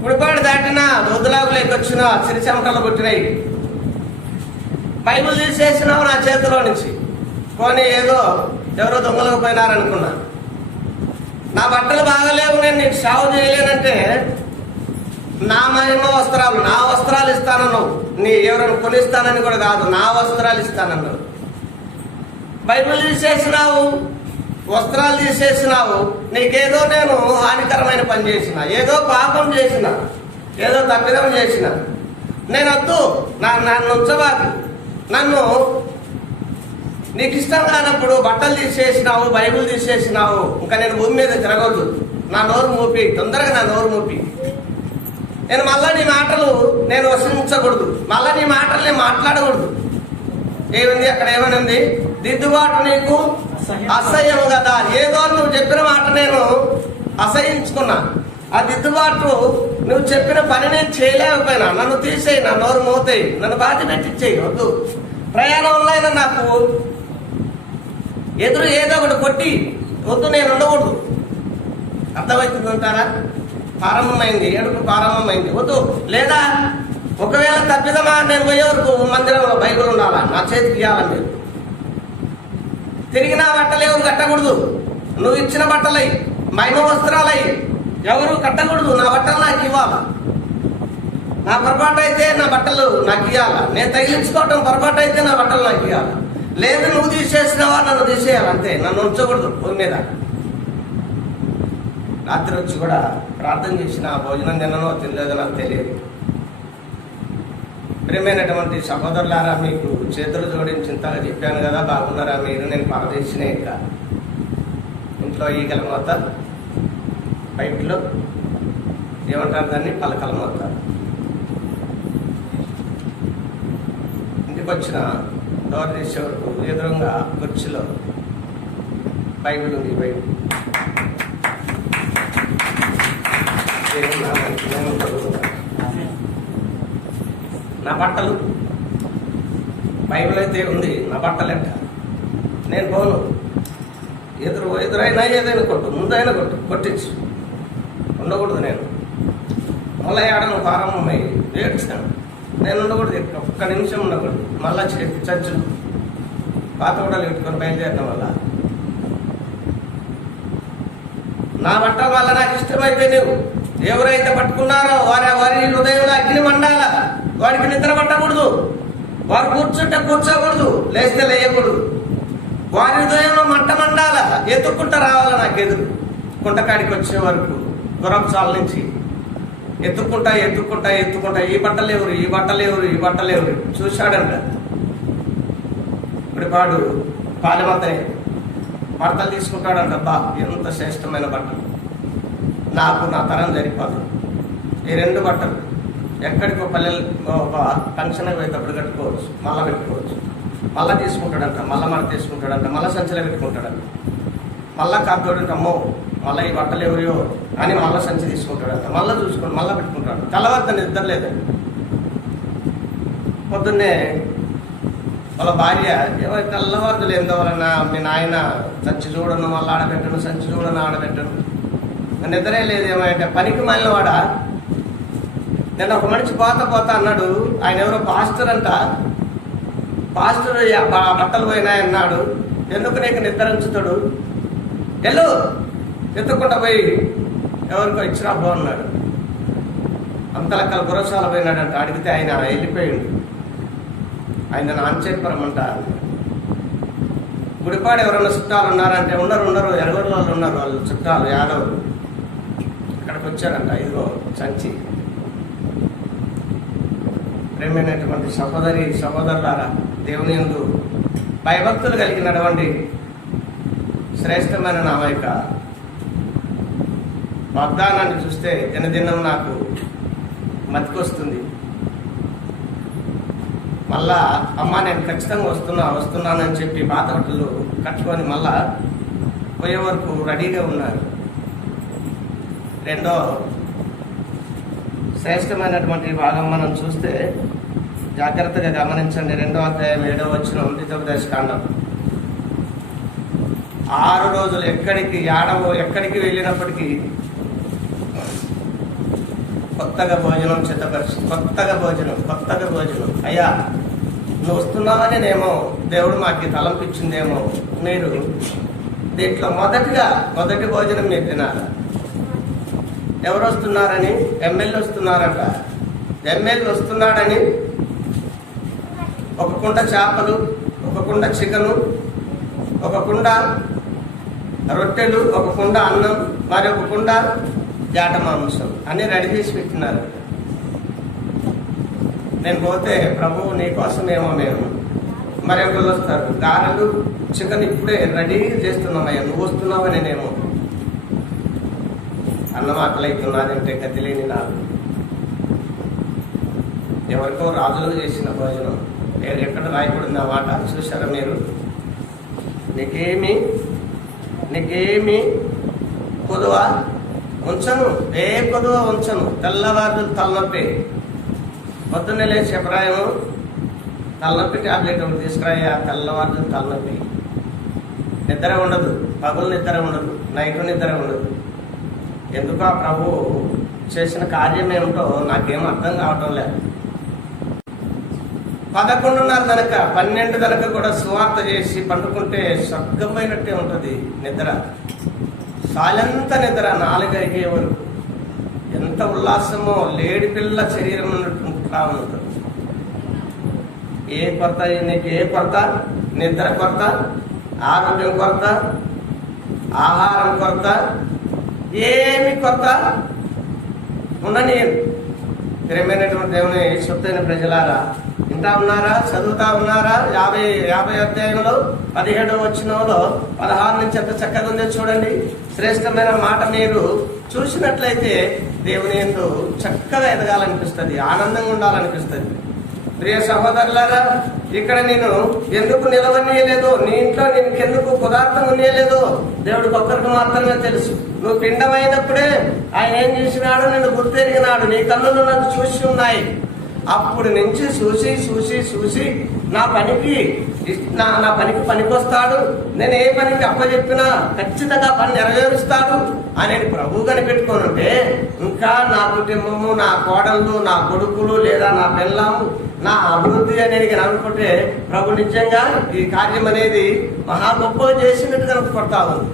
గుడిపాడు దాటినా వదులాగులేకి వచ్చినా చిరి చెమటలు పుట్టినాయి. బైబిల్ తీసేసినావు నా చేతిలో నుంచి. పోనీ ఎవరో దొంగలకు పోయినారనుకున్నా. నా బట్టలు బాగలేవు, నేను నీకు సాగు చేయలేనంటే నా వస్త్రాలు ఇస్తానన్నావు. నీ ఎవరైనా కొనిస్తానని కూడా కాదు, నా వస్త్రాలు ఇస్తానన్నావు. బైబిల్ తీసేసినావు, వస్త్రాలు తీసేసినావు. నీకేదో నేను హానికరమైన పని చేసిన, ఏదో పాపం చేసిన, ఏదో తప్పిదం చేసిన. నేను వద్దు, నన్ను ఉంచబాకు. నన్ను నీకు ఇష్టం కానప్పుడు బట్టలు తీసేసినావు, బైబిల్ తీసేసినావు. ఇంకా నేను భూమి మీద తిరగొద్దు. నా నోరు మూపి, తొందరగా నా నోరు మూపి. నేను మళ్ళా నీ మాటలు నేను వసించకూడదు, మళ్ళా నీ మాటలు నేను మాట్లాడకూడదు. ఏముంది అక్కడ? ఏమనుంది? దిద్దుబాటు నీకు అసహ్యం కదా. ఏదో నువ్వు చెప్పిన మాట నేను అసహించుకున్నా. ఆ దిద్దుబాటు నువ్వు చెప్పిన పని నేను చేయలేకపోయినా. నన్ను తీసేయి, నా నోరు మోతాయి, నన్ను బాధ పెట్టించేయి. వద్దు. ప్రయాణంలో అయినా నాకు ఎదురు ఏదో ఒకటి కొట్టి వద్దు, నేను ఉండకూడదు. అర్థమవుతుందంటారా? ప్రారంభమైంది, ఏడుపు ప్రారంభమైంది. వద్దు. లేదా ఒకవేళ తప్పిదమా, నేను పోయే వరకు మందిరంలో బైబిల్ ఉండాలా, నా చేతికి ఇవ్వాలా. మీరు తిరిగిన బట్టలు ఎవరు కట్టకూడదు. నువ్వు ఇచ్చిన బట్టలై, మహిమ వస్త్రాలై ఎవరు కట్టకూడదు. నా బట్టలు నాకు ఇవ్వాలా. నా పొరపాటు అయితే నా బట్టలు నాకు ఇవ్వాలా. నేను తగిలించుకోవటం పొరపాటు అయితే నా బట్టలు నాకు ఇవ్వాలా. లేదు నువ్వు తీసేసినావా, నన్ను తీసేయాలి, అంతే. నన్ను ఉంచకూడదు భూమి మీద. రాత్రి వచ్చి కూడా ప్రార్థన చేసిన భోజనం తిననో తినలేదో నాకు తెలియదు. ప్రియమైనటువంటి సహోదరులారా, మీకు చేతులు జోడించి ఇంతగా చెప్పాను కదా, బాగున్నారా మీరు? నేను పరదేశినే. ఇంకా ఇంట్లో ఈగల మోత, బయటలో ఏమంటారు దాన్ని, పలకల మోత. ఇంటికి వచ్చిన డోర్ తీసే వరకు ఎదురుగా కుర్చీలో బైబిల్ ఉంది. బైబిల్ నా బట్టలు బైబిల్ అయితే ఉంది, నా బట్టలెంట. నేను పోను. ఎదురైనా ఏదైనా కొట్టు, ముందైనా కొట్టించు, ఉండకూడదు. నేను మళ్ళీ ఆడను ప్రారంభమై ఏడ్చాను. నేను ఉండకూడదు, ఒక్క నిమిషం ఉండకూడదు. మళ్ళా చర్చలు పాత కూడా పెట్టుకొని బయలుదేరడం వల్ల నా బట్టల వల్ల నాకు ఇష్టమైతే నువ్వు ఎవరైతే పట్టుకున్నారో వారి హృదయంలో అగ్ని మండాల. వాడికి నిద్ర పట్టకూడదు, వారు కూర్చుంటే కూర్చోకూడదు, లేస్తే లేయకూడదు. వారి హృదయంలో మంట మండాల. ఎత్తుక్కుంటా రావాల నాకు ఎదురు. కుంటకాడికి వచ్చే వరకు గుర్రపుచాల నుంచి ఎత్తుక్కుంటా ఈ బట్టలేవురు చూశాడంట. ఇప్పుడు వాడు పాలెమతనే బట్టలు తీసుకుంటాడంట. బా, ఎంత శ్రేష్టమైన బట్టలు, నాకు నా తరం సరిపోదు. ఈ 2 బట్టలు ఎక్కడికో పల్లెలు ఫంక్షన్కి పోయేటప్పుడు కట్టుకోవచ్చు, మళ్ళా పెట్టుకోవచ్చు. మళ్ళా తీసుకుంటాడంట, మళ్ళా మన తీసుకుంటాడంట, మళ్ళా సంచిలో పెట్టుకుంటాడంట. మళ్ళా కాతోడంట, అమ్మో మళ్ళీ ఈ బట్టలు ఎవరియో అని మళ్ళా సంచి తీసుకుంటాడంట. మళ్ళీ చూసుకొని మళ్ళీ పెట్టుకుంటాడు. తెల్లవారితో నిద్ర లేదండి. పొద్దున్నే వాళ్ళ భార్య ఏమైతే తెల్లవారులు ఏందో వలన మీ నాయన సంచి చూడను, మళ్ళీ ఆడబెట్టను, సంచి చూడను, ఆడబెట్టను, నిద్రే లేదు. ఏమంటే పనికి మాలిన వాడా. నేను ఒక మనిషి పోతా అన్నాడు. ఆయన ఎవరో పాస్టర్ అంట. పాస్టర్ బట్టలు పోయినాయన్నాడు. ఎందుకు నీకు నిద్ర ఉంచుతాడు, వెళ్ళు ఎత్తుకుంటా పోయి ఎవరికో ఇచ్చినా బాగున్నాడు. అంతలక్కల గురసాల పోయినాడంట. అడిగితే ఆయన వెళ్ళిపోయాడు. ఆయన నాంచేపురం గుడిపాడు ఎవరన్నా చుట్టాలు ఉన్నారంటే ఉండరు ఎరగొండ వాళ్ళు ఉన్నారు. వాళ్ళు చుట్టాలు యాదవులు ఇక్కడికి వచ్చారంట. ఇదిగో సంచి. ప్రేమైనటువంటి సహోదరులారా, దేవుని యందు భయభక్తులు కలిగినటువంటి శ్రేష్టమైన నా యొక్క వాగ్దానాన్ని చూస్తే దినదినం నాకు మతికొస్తుంది. మళ్ళా అమ్మ నేను ఖచ్చితంగా వస్తున్నానని చెప్పి పాత బట్టలు కట్టుకొని మళ్ళా పోయే వరకు రెడీగా ఉన్నారు. రెండో శ్రేష్టమైనటువంటి భాగం మనం చూస్తే జాగ్రత్తగా గమనించండి. 2వ అధ్యాయం 7వ వచనం ద్వితోపదేశకాండం. 6 రోజులు ఎక్కడికి వెళ్ళినప్పటికీ కొత్తగా భోజనం సిద్ధపరిచి కొత్తగా భోజనం అయ్యా నువ్వు వస్తున్నావనేమో దేవుడు మాకు తలంపించిందేమో, మీరు దీంట్లో మొదటి భోజనం మీరు తినాలి. ఎవరు వస్తున్నారని? ఎమ్మెల్యే వస్తున్నారంట. ఎమ్మెల్యే వస్తున్నాడని ఒక కుండ చేపలు, ఒక కుండ చికెను, ఒక కుండ రొట్టెలు, ఒక కుండ అన్నం, మరి ఒక కుండ జాట మాంసం అన్ని రెడీ చేసి పెట్టినారు. నేను పోతే ప్రభు నీకోసమేమో మేము మరి ఒకళ్ళు వస్తారు. గారెలు చికెన్ ఇప్పుడే రెడీ చేస్తున్నామయ్యా, నువ్వు వస్తున్నావని నేనేమో అన్నమాటలు అవుతున్నాదంటే గతిలేని నాకు. ఎవరికో రాజులు చేసిన భోజనం ఎక్కడ రాయకూడదు ఆ మాట చూసారా మీరు? నీకేమి కొదువ ఉంచను, ఏ కొదువ ఉంచను. తెల్లవారు తలనొప్పి, పొద్దున్నే లేచి అభిప్రాయము తలనొప్పి టాబ్లెట్ ఒకటి తీసుకురాయా. తెల్లవారు తలనొప్పి, నిద్ర ఉండదు, పగులు నిద్ర ఉండదు, నైట్ నిద్ర ఉండదు. ఎందుకు ఆ ప్రభు చేసిన కార్యం ఏమిటో నాకేం అర్థం కావటం లేదు. 11:30 దనక 12 దనక కూడా సువార్త చేసి పండుకుంటే స్వర్గమైనట్టే ఉంటుంది నిద్ర. సాయంత నిద్ర 4-5 వరకు ఎంత ఉల్లాసమో, లేడి పిల్ల శరీరం ఉన్నట్టుగా ఉంటుంది. ఏ కొరత నీకు? ఏ కొరత? నిద్ర కొరత, ఆరోగ్యం కొరత, ఆహారం కొరత, ఏమి కొరత ఉండని. ప్రియమైనటువంటి దేవుని సొత్తైన ప్రజలారా, వింటా ఉన్నారా? చదువుతా ఉన్నారా? 50 అధ్యాయంలో 17వ వచనంలో 16 నుంచి ఎంత చక్కగా ఉందో చూడండి. శ్రేష్టమైన మాట మీరు చూసినట్లయితే దేవుని యందు చక్కగా ఎదగాలనిపిస్తుంది, ఆనందంగా ఉండాలనిపిస్తుంది. ప్రియ సహోదరులారా, ఇక్కడ నేను ఎందుకు నిలవనీయలేదు, నీ ఇంట్లో నీకెందుకు పదార్థం ఉండేయలేదు దేవుడికి ఒక్కరికి మాత్రమే తెలుసు. నువ్వు పిండమైనప్పుడే ఆయన ఏం చేసినాడు, నిన్ను గుర్తెరిగినాడు. నీ కన్నులు నన్ను చూసి ఉన్నాయి. అప్పుడు నుంచి చూసి నా పనికి పనికొస్తాడు, నేను ఏ పనికి అప్పచెప్పినా ఖచ్చితంగా పని నెరవేరుస్తాడు అనేది ప్రభు కనిపెట్టుకొని ఉంటే, ఇంకా నా కుటుంబము, నా కోడళ్ళు, నా కొడుకులు, లేదా నా పిల్లము, నా అభివృద్ధి అనేది అనుకుంటే ప్రభు నిజంగా ఈ కార్యం అనేది మహా గొప్పగా చేసినట్టుగా అనుకుంటా ఉంది.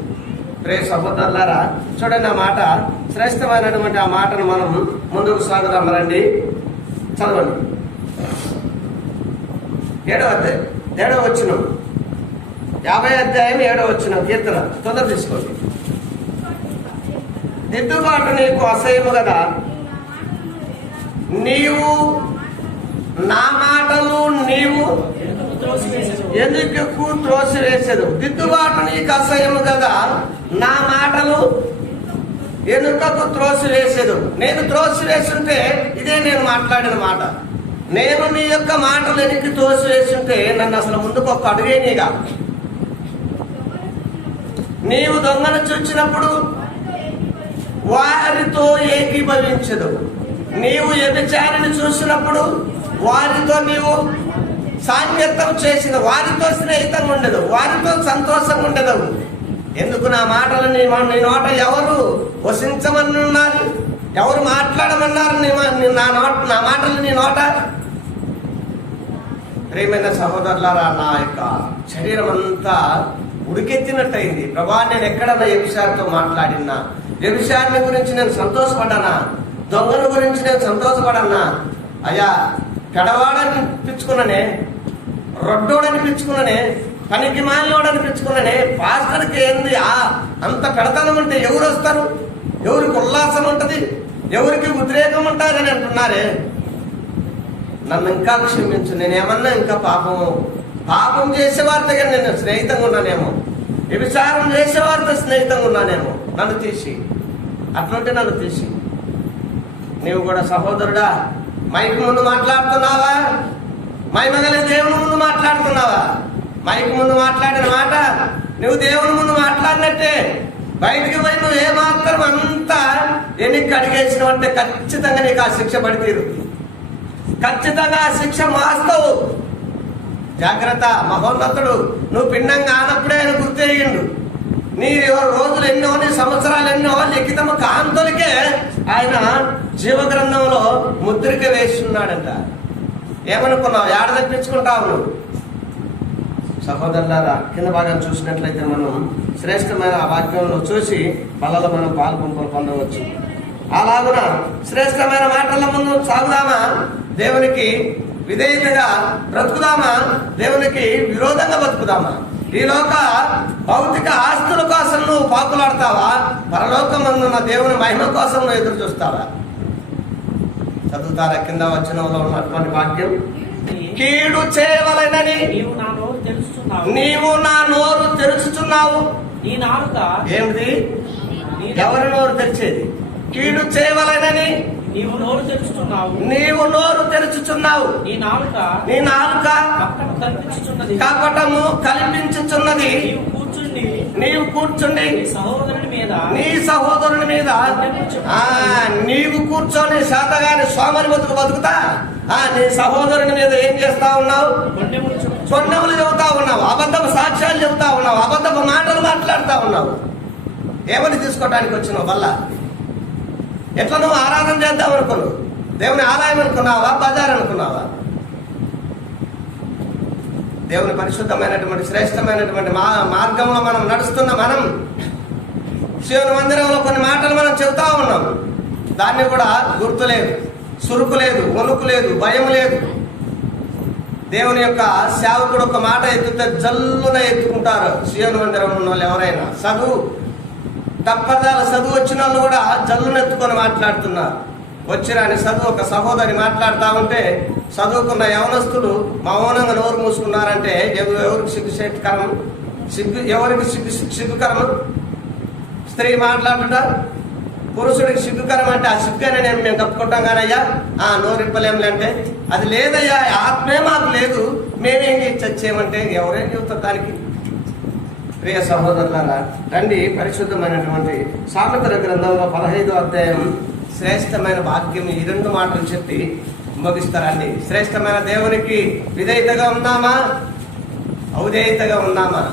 ప్రియ సహోదరులారా, చూడండి ఆ మాట, శ్రేష్టమైనటువంటి ఆ మాటను మనం ముందుకు సాగుదాం రండి. చదవండి. 7వ అధ్యాయం 7వ వచనం, 50 అధ్యాయం 7వ వచనం కీర్తన తొందర తీసుకోండి. దిద్దుబాటు నీకు అసహ్యము కదా, నీవు నా మాటలు నీవు ఎందుకు త్రోసివేసేదు. దిద్దుబాటు నీకు అసహ్యము కదా, నా మాటలు ఎందుకు త్రోసివేసేదు. నేను త్రోసివేస్తుంటే ఇదే నేను మాట్లాడిన మాట. నేను నీ యొక్క మాటలు ఎనికి త్రోసివేస్తుంటే నన్ను అసలు ముందుకు ఒక్క అడుగేనిగా. నీవు దొంగను చూచినప్పుడు వారితో ఏకీభవించదు. నీవు వ్యభిచారిని చూసినప్పుడు వారితో నీవు సాంగత్యం చేసిన, వారితో స్నేహితంగా ఉండదు, వారితో సంతోషంగా ఉండదు. ఎందుకు నా మాటలు నీ నోట ఎవరు వసించమన్నారు, ఎవరు మాట్లాడమన్నారు నా మాటలు నీ నోట? ప్రియమైన సహోదరులారా, నా యొక్క శరీరం అంతా ఉడికెత్తినట్టయింది. ప్రభా, నేను ఎక్కడన్నా వ్యభిచారితో మాట్లాడినా, వ్యభిచారిని గురించి నేను సంతోషపడ్డానా, దొంగల గురించి నేను సంతోషపడన్నా. అయ్యా పెడవాడనిపించుకున్నానే, రొడ్డోడనిపించుకున్నానే, పనికి మాలినోడనిపించుకున్నానే, పాస్టర్కి ఏంది అంత పెడతానం అంటే ఎవరు వస్తారు? ఎవరికి ఉల్లాసం ఉంటుంది? ఎవరికి ఉద్రేకం ఉంటుందని అంటున్నారే. నన్ను ఇంకా క్షమించు, నేనేమన్నా ఇంకా పాపం చేసేవారితో నేను స్నేహితంగా ఉన్నానేమో, వ్యభిచారం చేసేవారితో స్నేహితంగా ఉన్నానేమో, నన్ను తీసి అట్లుంటే నన్ను తీసి. నీవు కూడా సహోదరుడా మైక్ ముందు మాట్లాడుతున్నావా? మహిమగల దేవుని ముందు మాట్లాడుతున్నావా? మైక్ ముందు మాట్లాడిన మాట నువ్వు దేవుని ముందు మాట్లాడినట్టే. బయటికి పోయి నువ్వు ఏమాత్రం అంతా ఎన్నిక అడిగేసినవంటే ఖచ్చితంగా నీకు ఆ శిక్ష పడి తీరుతుంది. ఖచ్చితంగా ఆ శిక్ష మాస్తావు. జాగ్రత్త. మహోన్నతుడు నువ్వు పిండంగా ఆనప్పుడే ఆయన గుర్తెరిగిండు. నీ రోజులు ఎన్నో, నీ సంవత్సరాలు ఎన్నో లిఖితము కాంతులకే ఆయన జీవగ్రంథంలో ముద్రిక వేస్తున్నాడంట. ఏమనుకున్నావు? ఏడ తప్పించుకుంటావు నువ్వు? సహోదరులారా, కింద భాగం చూసినట్లయితే మనం శ్రేష్టమైన ఆ వాక్యంలో చూసి పళ్ళలో మనం పాల్పంపులు పొందవచ్చు. అలాగున శ్రేష్టమైన మాటల ముందు సాగుదామా? దేవునికి విధేయతగా బ్రతుకుదామా? దేవునికి విరోధంగా బతుకుదామా? ఈ లోక భౌతిక ఆస్తుల కోసం నువ్వు పాకులాడతావా? పరలోకమందున్న దేవుని మహిమ కోసం నువ్వు ఎదురు చూస్తావా? చదువుతారా కింద వచనంలో ఉన్నటువంటి వాక్యం? కీడు చేయవలెనని నీవు నా నోరు తెరుచుచున్నావు. నీ నాలుక ఏమిటి? ఎవరి నోరు తెరిచేది? కీడు చేయవలెనని నీవు నోరు తెరుచుచున్నావు. నీ నాలుక కపటము కల్పించుచున్నది. నీవు కూర్చుండి నీ సహోదరుని మీద నీవు కూర్చొని శాతగాని సోమరి బతుకుతా నీ సహోదరుని మీద ఏం చేస్తా ఉన్నావు? కొండములు చెబుతా ఉన్నావు, అబద్ధపు సాక్ష్యాలు చెబుతా ఉన్నావు, అబద్ధపు మాటలు మాట్లాడుతా ఉన్నావు. ఏమని తీసుకోవడానికి వచ్చినావు? వల్ల ఎట్లా నువ్వు ఆరాధన చేద్దాం అనుకున్నావు? దేవుని ఆలయం అనుకున్నావా? బజార్ అనుకున్నావా? దేవుని పరిశుద్ధమైనటువంటి శ్రేష్టమైనటువంటి మార్గంలో మనం నడుస్తున్న మనం శివుని మందిరంలో కొన్ని మాటలు మనం చెబుతా ఉన్నాం. దాన్ని కూడా గుర్తు లేదు, సురుకు లేదు, వణుకు లేదు, భయం లేదు. దేవుని యొక్క సేవకుడు ఒక మాట ఎత్తుతే జల్లున ఎత్తుకుంటారు శివుని మందిరం ఉన్న వాళ్ళు. ఎవరైనా తప్పదాల చదువు వచ్చిన వాళ్ళు కూడా జల్లును ఎత్తుకొని మాట్లాడుతున్నారు. వచ్చిరాని చదువు ఒక సహోదరి మాట్లాడుతూ ఉంటే చదువుకున్న యవనస్తులు మౌనంగా నోరు మూసుకున్నారంటే ఎవరికి సిగ్గుకరం? ఎవరికి సిగ్గుకరం? స్త్రీ మాట్లాడుట పురుషుడికి సిగ్గుకరం అంటే ఆ సిగ్గునే మేము తప్పుకుంటాం కానయ్యా నోరిప్పలేములే అంటే అది లేదయ్యా, ఆత్మే మాకు లేదు, మేమేం చచ్చేయమంటే ఎవరేం చెబుతారు దానికి? ప్రియ సహోదరులారా, రండి పరిశుద్ధమైనటువంటి సామెతల గ్రంథంలో 15వ అధ్యాయం శ్రేష్టమైన వాక్యం ఈ 2 మాటలు చెప్పి ముగిస్తారండి. శ్రేష్టమైన దేవునికి విధేయతగా ఉన్నామా? ఔదేయతగా ఉన్నామా?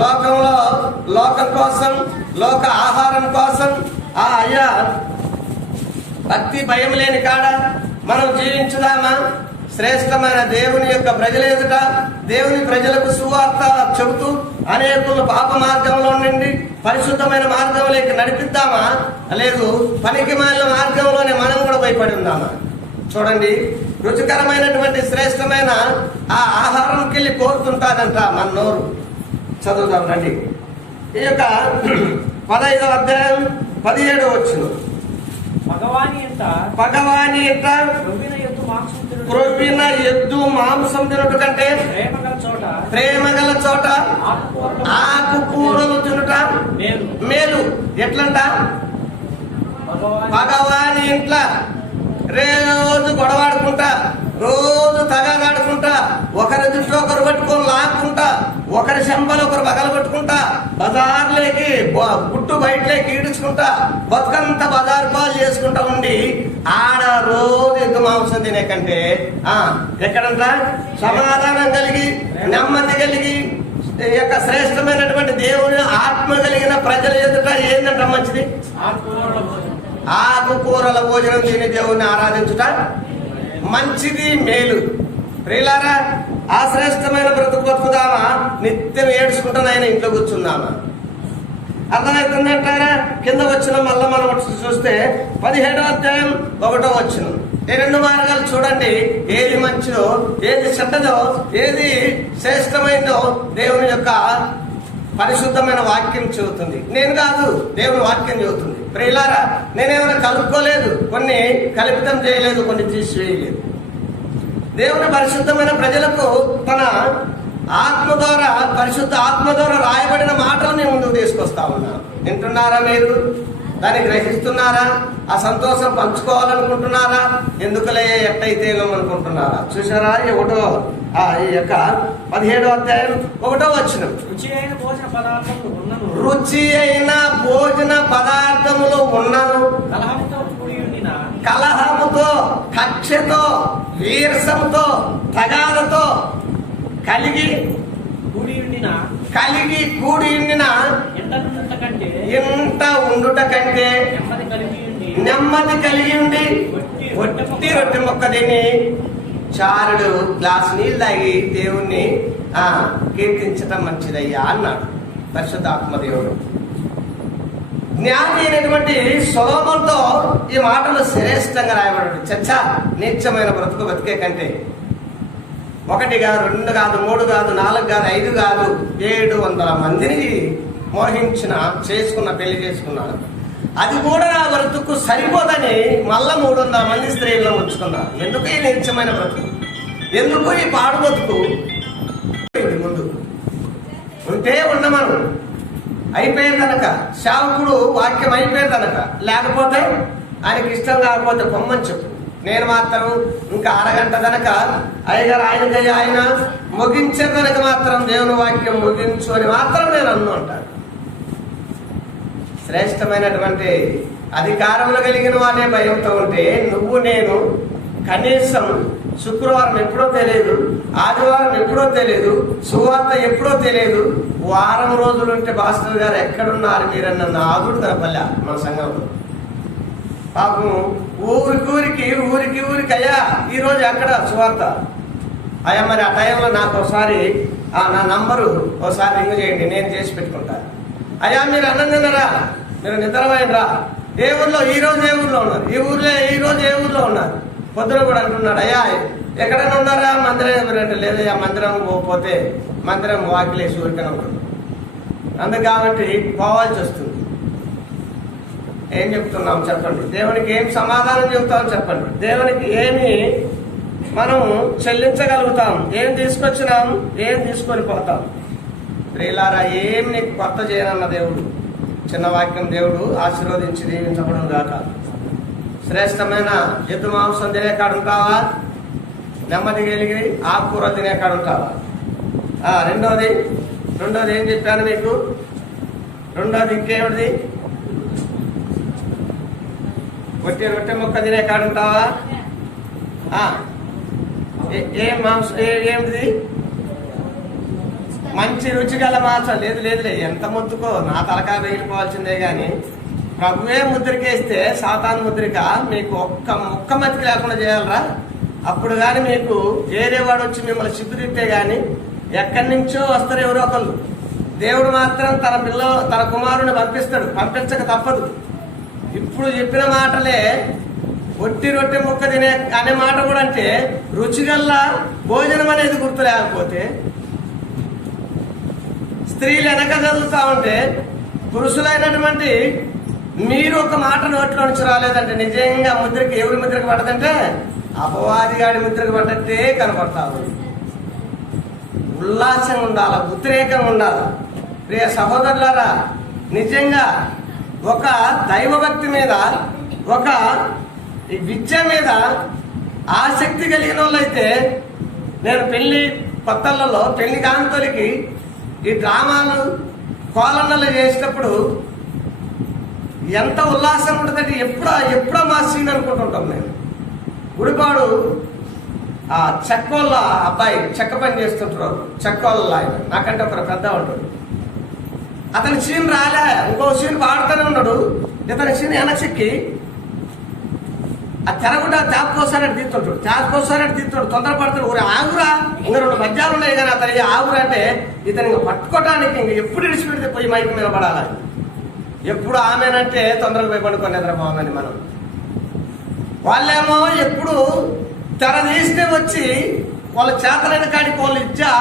లోకంలో లోకం కోసం, లోక ఆహారం కోసం అయ్యా భక్తి భయం లేని కాడ మనం జీవించుదామా? శ్రేష్టమైన దేవుని యొక్క ప్రజల ఎదుట దేవుని ప్రజలకు సువార్త చెబుతూ అనేకులు పాప మార్గంలో నుండి పరిశుద్ధమైన మార్గంలోకి నడిపిద్దామా? లేదు పనికి మాలిన మార్గంలోనే మనం కూడా భయపడి ఉందామా? చూడండి, రుచికరమైనటువంటి శ్రేష్టమైన ఆ ఆహారంకి వెళ్ళి కోరుతుంటాదంట మన నోరు. చదువుదాం రండి. ఈ యొక్క 15వ అధ్యాయం 17వ వచనం. పగవాని ఇంట క్రొవ్విన ఎద్దు మాంసం తినట కంటే ప్రేమగల చోట ఆకుకూరలు తినుట మేలు. ఎట్లంట? పగవాని ఇంట్లో రోజు గొడవాడుకుంటా, రోజు తగాదాడుకుంటా, ఒకరి దృష్టిలో ఒకరు పట్టుకొని లాక్కుంటా, ఒకరి శంపలు ఒకరు బగలు పట్టుకుంటా, బజార్లోకి గుట్టు బయటలోకి ఈడ్చుకుంటా, బతుకంతా బజారు పాలు చేసుకుంటా ఉండి ఆడ రోజు ఎద్దు మాంసం తినే కంటే ఎక్కడంట సమాధానం కలిగి నెమ్మది కలిగి ఈ యొక్క శ్రేష్టమైనటువంటి దేవుని ఆత్మ కలిగిన ప్రజల ఎదుట ఏంటంట మంచిది? ఆకుకూరల భోజనం తిని దేవుణ్ణి ఆరాధించుట మంచిది, మేలు. ప్రియులారా, ఆ శ్రేష్టమైన బ్రతుకుదామా? నిత్యం ఏడ్చుకుంటా ఆయన ఇంట్లో కూర్చుందామా? అర్థమవుతుందంటారా? కింద వచ్చిన మళ్ళా మనం చూస్తే 17వ అధ్యాయం 1వ వచనం. ఈ 2 మార్గాలు చూడండి. ఏది మంచిదో, ఏది చెడ్డదో, ఏది శ్రేష్టమైందో దేవుని యొక్క పరిశుద్ధమైన వాక్యం చెబుతుంది. నేను కాదు, దేవుని వాక్యం చెబుతుంది. ప్రియులారా, నేనేమైనా కలుపుకోలేదు, కొన్ని కల్పితం చేయలేదు, కొన్ని తీసివేయలేదు. దేవుని పరిశుద్ధమైన ప్రజలకు తన ఆత్మ ద్వారా, పరిశుద్ధ ఆత్మ ద్వారా రాయబడిన మాటలు నేను ముందుకు తీసుకొస్తా ఉన్నాను. వింటున్నారా? మీరు దాన్ని గ్రహిస్తున్నారా? ఆ సంతోషం పంచుకోవాలనుకుంటున్నారా? ఎందుకులే ఎట్టయితే అనుకుంటున్నారా? చూసారా? ఈ యొక్క 17వ అధ్యాయం 1వ వచనం. రుచి అయిన భోజన పదార్థములు ఉన్నను, రుచి అయిన భోజన పదార్థములు ఉన్నను, కలహముతో కూడి ఉండిన, కలహముతో, కక్షతో, వీరసముతో, తగాదతో కలిగి కూడి ఉండిన, కూడి ఉండిన ఇంట ఉండుట కంటే నెమ్మది కలిగి ఉండి ఒట్టి రొట్టె మొక్క తిని చారుడు గ్లాస్ నీళ్ళు తాగి దేవుణ్ణి కీర్తించటం మంచిదయ్యా అన్నాడు పరిశుద్ధాత్మ దేవుడు. జ్ఞాని అయినటువంటి సొలొమోనుతో ఈ మాటలు శ్రేష్టంగా రాయబడ్డాడు. చచ్చా, నీచమైన బ్రతుకు బతికే కంటే 1 కాదు, 2 కాదు, 3 కాదు, 4 కాదు, 5 కాదు, 700 మందిని మోహించిన పెళ్లి చేసుకున్నాడు. అది కూడా నా బ్రతుకు సరిపోదని మళ్ళా 300 మంది స్త్రీలను ఉంచుకున్నారు. ఎందుకు ఈ నీచమైన బ్రతుకు? ఎందుకు ఈ పాడు బ్రతుకు? ముందు ఉంటే ఉండమను, అయిపోయింది కనుక, శావకుడు వాక్యం అయిపోయింది కనుక. లేకపోతే ఆయనకి ఇష్టం కాకపోతే పొమ్మని చెప్పు. నేను మాత్రం ఇంకా అరగంట కనుక అయ్యగారు ఆయన ముగించే కనుక మాత్రం దేవుని వాక్యం ముగించు అని మాత్రం నేను అన్ను అంటాను. శ్రేష్టమైనటువంటి అధికారంలో కలిగిన వాళ్ళే భయంతో ఉంటే, నువ్వు నేను కనీసం శుక్రవారం ఎప్పుడో తెలియదు, ఆదివారం ఎప్పుడో తెలియదు, సువార్త ఎప్పుడో తెలియదు, వారం రోజులు ఉంటే భాస్కర్ గారు ఎక్కడున్నారు మీరన్న నాదుడు కనపల్లా మన సంఘంలో. పాపం ఊరికి అయ్యా ఈరోజు ఎక్కడ సువార్త అయ్యా, మరి ఆ టైంలో నాకు ఒకసారి నా నంబరు ఒకసారి రింగ్ చేయండి, నేను చేసి పెట్టుకుంటాను. అయ్యా మీరు అన్నం తిన్నారా? మీరు నిద్రమైనరా? ఏ ఊర్లో? ఈరోజు ఏ ఊర్లో ఉన్నారు? ఈరోజు ఏ ఊర్లో ఉన్నారు? పొద్దున కూడా అంటున్నాడు, అయ్యా ఎక్కడైనా ఉన్నారా? మందిరం అంటే లేదయ్యా, మందిరం పోతే మందిరం వాకిలేసి ఊరికనే ఉంటుంది. అందుకు కాబట్టి పోవాల్సి వస్తుంది. ఏం చెప్తున్నాం చెప్పండి? దేవునికి ఏం సమాధానం చెబుతాం చెప్పండి? దేవునికి ఏమి మనం చెల్లించగలుగుతాం? ఏం తీసుకొచ్చినాం? ఏం తీసుకొని పోతాం? ప్రియులారా, ఏం నీకు కొత్త చేయనన్న దేవుడు, చిన్న వాక్యం దేవుడు ఆశీర్వదించి దీవించబడం గాక. శ్రేష్టమైన ఎద్దు మాంసం తినే కాడుంటావా? నెమ్మది కలిగి ఆకుకూర తినే కాడుంటావా? రెండోది ఏం చెప్పాను మీకు? రెండోది ఇంకేమిటిది? రొట్టె ముక్క తినే కాడుంటావా? ఏం మాంసం ఏమిటిది? మంచి రుచి గల మాంసం. లేదులే, ఎంత ముద్దుకో నా తలకాయ వేగిపోవాల్సిందే గాని ప్రభువే ముద్రికేస్తే సాతాను ముద్రిక మీకు ఒక్క ముక్క మతికి లేకుండా చేయాలరా? అప్పుడు కానీ మీకు వేరేవాడు వచ్చి మిమ్మల్ని సిగ్గుదిట్టే గాని ఎక్కడి నుంచో వస్తారు ఎవరో ఒకళ్ళు. దేవుడు మాత్రం తన కుమారుని పంపించక తప్పదు. ఇప్పుడు చెప్పిన మాటలే ఒట్టి రొట్టె ముక్క తినే అనే మాట కూడా అంటే రుచిగల్లా భోజనం అనేది గుర్తు లేకపోతే, స్త్రీలు వెనక చదువుతా ఉంటే పురుషులైనటువంటి మీరు ఒక మాట నోట్లో నుంచి రాలేదంటే నిజంగా ముద్రకి ఎవరి ముద్రకు పడదంటే అపవాదిగాడి ముద్రకు పడ్డట్టే కనపడతావు. ఉల్లాసంగా ఉండాలి, ఉద్రేకంగా ఉండాలి. ప్రియ సహోదరులారా, నిజంగా ఒక దైవభక్తి మీద, ఒక విద్య మీద ఆసక్తి కలిగిన వాళ్ళైతే, నేను కొత్తలలో పెళ్లి కాంతలకి ఈ డ్రామాలు కోలన్నలు చేసేటప్పుడు ఎంత ఉల్లాసం ఉంటుందంటే ఎప్పుడో మా సీన్ అనుకుంటుంటాం. నేను గుడిపాడు ఆ చెక్కోళ్ళ అబ్బాయి చెక్క పని చేస్తుంటారు. చెక్కోళ్ళ ఆయన నాకంటే ఒక పెద్ద ఉంటాడు. అతని సీన్ రాలే, ఇంకో సీన్ పాడుతూనే ఉన్నాడు. ఇతని సీన్ వెనక్కి ఆ తెరగుడ్డ తాపుకోసారి తీస్తుంటాడు. తొందరపడతాడు. ఊరి ఆగురా, ఇంకా 2 మధ్యాలు ఉన్నాయి కానీ అతని ఆగురా అంటే ఇతను ఇంకా పట్టుకోవడానికి ఇంక ఎప్పుడు విడిచిపెడితే పోయి మైకి మీద పడాలి. ఎప్పుడు ఆమెనంటే తొందరగా పోయి పడుకొని నిద్రపోమని మనం. వాళ్ళేమో ఎప్పుడు తెర తీస్తే వచ్చి వాళ్ళ చేతనైన కాడికి వాళ్ళు ఇచ్చా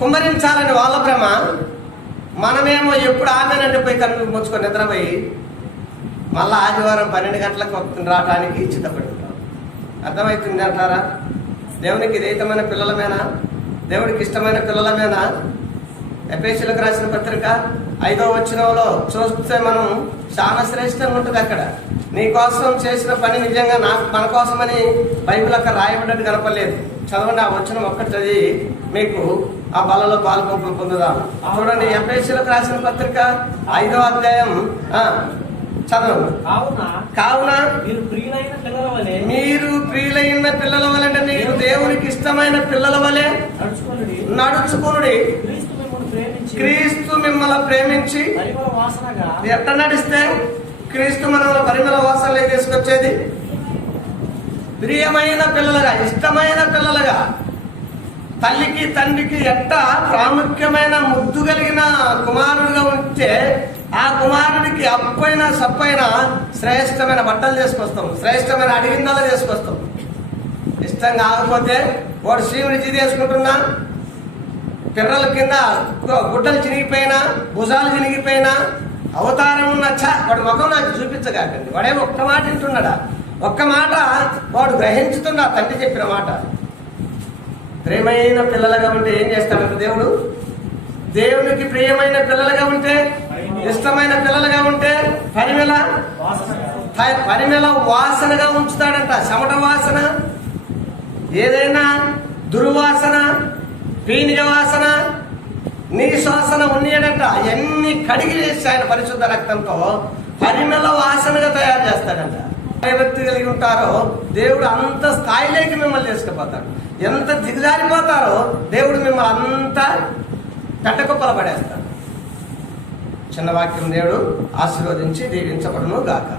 కుమ్మరించాలని వాళ్ళ భ్రమ. మనమేమో ఎప్పుడు ఆమెనంటే పోయి కన్ను ముచ్చుకొని నిద్రపోయి మళ్ళీ ఆదివారం 12 గంటలకు రావడానికి చిత్తపడుతున్నాం. అర్థమవుతుంది అంటారా? దేవునికి ఇదేతమైన పిల్లలమేనా? దేవుడికి ఇష్టమైన పిల్లలమేనా? ఎఫెసీయులకు రాసిన పత్రిక 5వ వచనంలో చూస్తే మనం చాలా శ్రేష్టంగా ఉంటుంది. అక్కడ నీ కోసం చేసిన పని నిజంగా మన కోసమని బైబిల్ అక్కడ రాయబడ్డట్టు కనపడలేదు. చదవండి, ఆ వచనం ఒక్కటి చదివి మీకు ఆ బలలో పాల్పంపులు పొందుదాం. చూడండి, ఎఫెసీయులకు రాసిన పత్రిక 5వ అధ్యాయం చదవండి. కావున మీరు ప్రియులైన పిల్లల వలె అంటే మీరు దేవునికి ఇష్టమైన పిల్లల వలె నడుచుకునుడి. క్రీస్తు మిమ్మల్ని ప్రేమించి ఎట్లా నడిస్తే క్రీస్తు మనల్ని పరిమళ వాసనలో తీసుకొచ్చేది? ప్రియమైన పిల్లలుగా, ఇష్టమైన పిల్లలుగా, తల్లికి తండ్రికి ఎట్టా ప్రాముఖ్యమైన ముద్దు కలిగిన కుమారుడుగా ఉంటే ఆ కుమారుడికి అప్పైనా సప్పైనా శ్రేష్టమైన బట్టలు చేసుకొస్తాం, శ్రేష్టమైన అడిగిందలా చేసుకొస్తాం. ఇష్టం కాకపోతే వాడు శివుడి చేసుకుంటున్నా, పిర్రల కింద గుడ్డలు చినిగిపోయినా, భుజాలు చినిగిపోయినా, అవతారం ఉన్న వాడి ముఖం నాకు చూపించగాకండి. వాడేమో ఒక్క మాట వింటున్నాడా? ఒక్క మాట వాడు గ్రహించుతున్నా తండ్రి చెప్పిన మాట. ప్రియమైన పిల్లలుగా ఉంటే ఏం చేస్తాడంట దేవుడు? దేవునికి ప్రియమైన పిల్లలుగా ఉంటే, ఇష్టమైన పిల్లలుగా ఉంటే పరిమళ వాసనగా ఉంచుతాడంట. చెమట వాసన, ఏదైనా దుర్వాసన, పీనిగ వాసన, నీ శ్వాసన ఉన్నయడంట. అవన్నీ కడిగి వేసి ఆయన పరిశుద్ధ రక్తంతో పరిమళ వాసనగా తయారు చేస్తాడంట. ఏ వ్యక్తి కలిగి ఉంటారో దేవుడు అంత స్థాయిలోకి మిమ్మల్ని తీసుకుపోతాడు. ఎంత దిగజారిపోతారో దేవుడు మిమ్మల్ని అంతా పెట్టకుప్పల పడేస్తాడు. చిన్న వాక్యం దేవుడు ఆశీర్వదించి దీవించబడును గాక.